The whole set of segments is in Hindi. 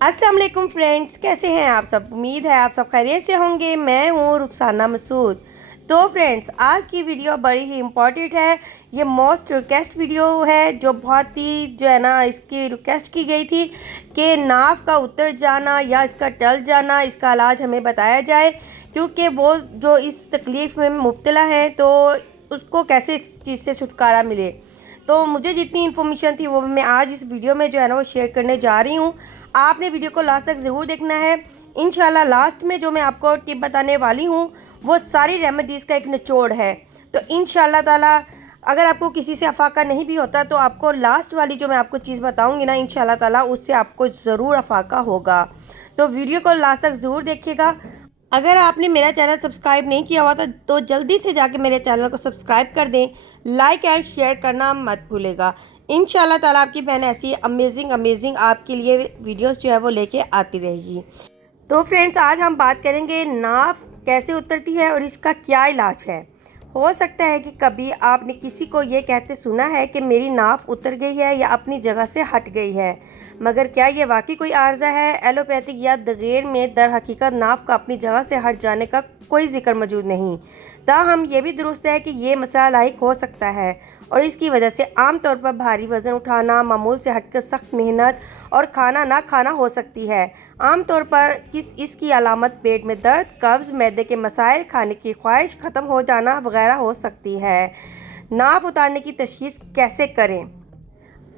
अस्सलाम वालेकुम फ्रेंड्स, कैसे हैं आप सब। उम्मीद है आप सब खैरियत से होंगे। मैं हूँ रुखसाना मसूद। तो फ्रेंड्स, आज की वीडियो बड़ी ही इम्पॉर्टेंट है। ये मोस्ट रिक्वेस्ट वीडियो है जो बहुत ही इसकी रिक्वेस्ट की गई थी कि नाव का उतर जाना या इसका टल जाना, इसका इलाज हमें बताया जाए, क्योंकि वो जो इस तकलीफ़ में मुब्तला है तो उसको कैसे इस चीज़ से छुटकारा मिले। तो मुझे जितनी इन्फॉर्मेशन थी वो मैं आज इस वीडियो में वो शेयर करने जा रही हूँ। आपने वीडियो को लास्ट तक ज़रूर देखना है। इंशाल्लाह लास्ट में जो मैं आपको टिप बताने वाली हूँ वो सारी रेमेडीज़ का एक निचोड़ है। तो इंशाल्लाह ताला अगर आपको किसी से अफाका नहीं भी होता तो आपको लास्ट वाली जो मैं आपको चीज़ बताऊँगी ना, इंशाल्लाह ताला उससे आपको ज़रूर अफाका होगा। तो वीडियो को लास्ट तक ज़रूर देखिएगा। अगर आपने मेरा चैनल सब्सक्राइब नहीं किया हुआ था तो जल्दी से जाके मेरे चैनल को सब्सक्राइब कर दें। लाइक एंड शेयर करना मत भूलेगा। इंशाल्लाह ताला आपकी बहन ऐसी अमेजिंग आपके लिए वीडियोस जो है वो लेके आती रहेगी। तो फ्रेंड्स, आज हम बात करेंगे नाव कैसे उतरती है और इसका क्या इलाज है। हो सकता है कि कभी आपने किसी को ये कहते सुना है कि मेरी नाव उतर गई है या अपनी जगह से हट गई है, मगर क्या ये वाकई कोई आर्ज़ा है। एलोपैथिक या दगेर में दर हकीकत नाव का अपनी जगह से हट जाने का कोई जिक्र मौजूद नहीं। ताहम ये भी दुरुस्त है कि ये मसला लाइक हो सकता है और इसकी वजह से आम तौर पर भारी वज़न उठाना, मामूल से हटकर सख्त मेहनत और खाना ना खाना हो सकती है। आम तौर पर इसकी अलामत पेट में दर्द, कब्ज़, मैदे के मसाइल, खाने की ख्वाहिश ख़त्म हो जाना वगैरह हो सकती है। नाव उतारने की तशख़ीस कैसे करें।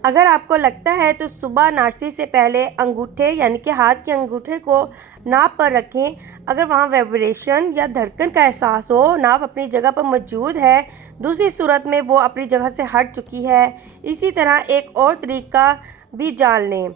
अगर आपको लगता है तो सुबह नाश्ते से पहले अंगूठे यानी कि हाथ के अंगूठे को नाव पर रखें। अगर वहाँ वाइब्रेशन या धड़कन का एहसास हो, नाव अपनी जगह पर मौजूद है। दूसरी सूरत में वो अपनी जगह से हट चुकी है। इसी तरह एक और तरीका भी जान लें।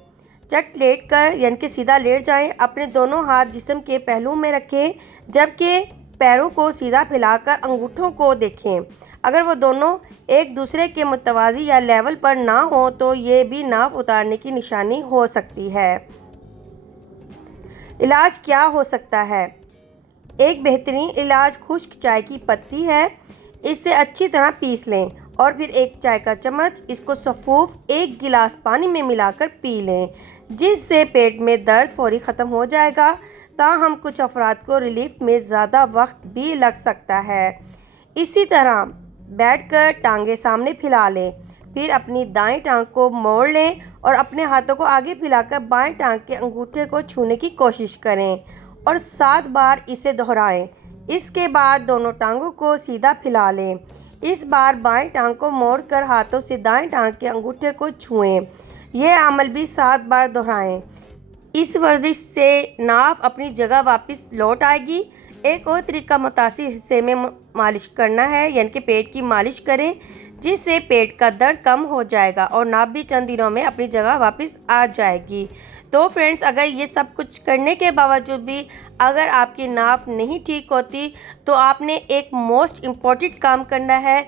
चट लेट कर यानी कि सीधा लेट जाएं। अपने दोनों हाथ जिस्म के पहलू में रखें, जबकि पैरों को सीधा फैलाकर अंगूठों को देखें। अगर वो दोनों एक दूसरे के मुतवाज़ी या लेवल पर ना हो तो ये भी नाव उतारने की निशानी हो सकती है। इलाज क्या हो सकता है। एक बेहतरीन इलाज खुश्क चाय की पत्ती है। इससे अच्छी तरह पीस लें और फिर एक चाय का चम्मच इसको सफूफ एक गिलास पानी में मिलाकर पी लें, जिससे पेट में दर्द फौरी ख़त्म हो जाएगा। ताहम कुछ अफराद को रिलीफ में ज़्यादा वक्त भी लग सकता है। इसी तरह बैठकर टांगे सामने फैला लें, फिर अपनी दाएं टांग को मोड़ लें और अपने हाथों को आगे फैलाकर बाएं टांग के अंगूठे को छूने की कोशिश करें और 7 बार इसे दोहराएं। इसके बाद दोनों टांगों को सीधा फैला लें। इस बार बाएं टांग को मोड़कर हाथों से दाएं टांग के अंगूठे को छुएं। यह अमल भी 7 बार दोहराएं। इस वर्जिश से नाव अपनी जगह वापस लौट आएगी। एक और तरीका मुतासिर हिस्से में मालिश करना है, यानी कि पेट की मालिश करें, जिससे पेट का दर्द कम हो जाएगा और नाव भी चंद दिनों में अपनी जगह वापस आ जाएगी। तो फ्रेंड्स, अगर ये सब कुछ करने के बावजूद भी अगर आपकी नाव नहीं ठीक होती तो आपने एक मोस्ट इम्पॉर्टेंट काम करना है,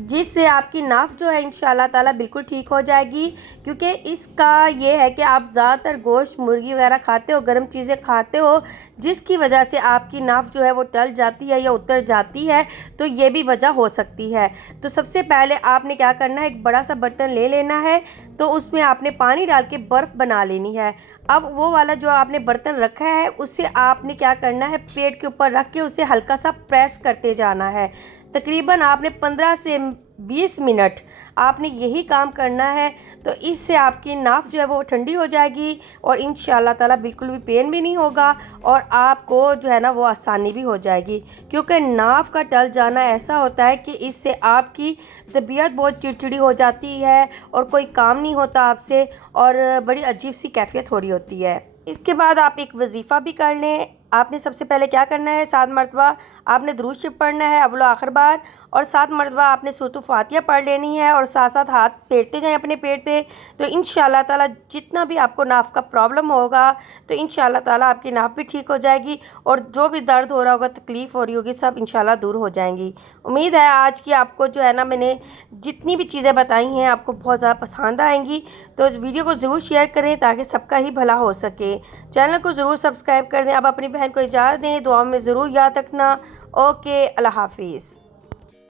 जिससे आपकी नाव जो है इंशाल्लाह ताला बिल्कुल ठीक हो जाएगी। क्योंकि इसका ये है कि आप ज़्यादातर गोश्त, मुर्गी वगैरह खाते हो, गर्म चीज़ें खाते हो, जिसकी वजह से आपकी नाव जो है वो टल जाती है या उतर जाती है। तो ये भी वजह हो सकती है। तो सबसे पहले आपने क्या करना है, एक बड़ा सा बर्तन ले लेना है। तो उसमें आपने पानी डाल के बर्फ़ बना लेनी है। अब वो वाला जो आपने बर्तन रखा है उससे आपने क्या करना है, पेट के ऊपर रख के उसे हल्का सा प्रेस करते जाना है। तकरीबन आपने 15 से 20 मिनट आपने यही काम करना है। तो इससे आपकी नाव जो है वो ठंडी हो जाएगी और इंशाल्लाह ताला बिल्कुल भी पेन भी नहीं होगा और आपको जो है ना वो आसानी भी हो जाएगी। क्योंकि नाव का टल जाना ऐसा होता है कि इससे आपकी तबीयत बहुत चिड़चिड़ी हो जाती है और कोई काम नहीं होता आपसे और बड़ी अजीब सी कैफियत हो रही होती है। इसके बाद आप एक वजीफ़ा भी कर लें। आपने सबसे पहले क्या करना है, 7 मरतबा आपने दुरूद शरीफ पढ़ना है अव्वल आखिर बार, और 7 मरतबा आपने सूरत फातिहा पढ़ लेनी है और साथ साथ हाथ फेरते जाएं अपने पेट पे। तो इंशाल्लाह ताला जितना भी आपको नाव का प्रॉब्लम होगा तो इंशाल्लाह ताला आपकी नाव भी ठीक हो जाएगी और जो भी दर्द हो रहा होगा, तकलीफ़ हो रही होगी, सब इंशाल्लाह दूर हो जाएंगी। उम्मीद है आज की आपको जो है ना मैंने जितनी भी चीज़ें बताई हैं आपको बहुत ज़्यादा पसंद आएंगी। तो वीडियो को ज़रूर शेयर करें ताकि सबका ही भला हो सके। चैनल को ज़रूर सब्सक्राइब कर दें। अब अपनी बहन को इजाज़त दें, दुआ में ज़रूर याद रखना। ओके, अल्लाह हाफिज़।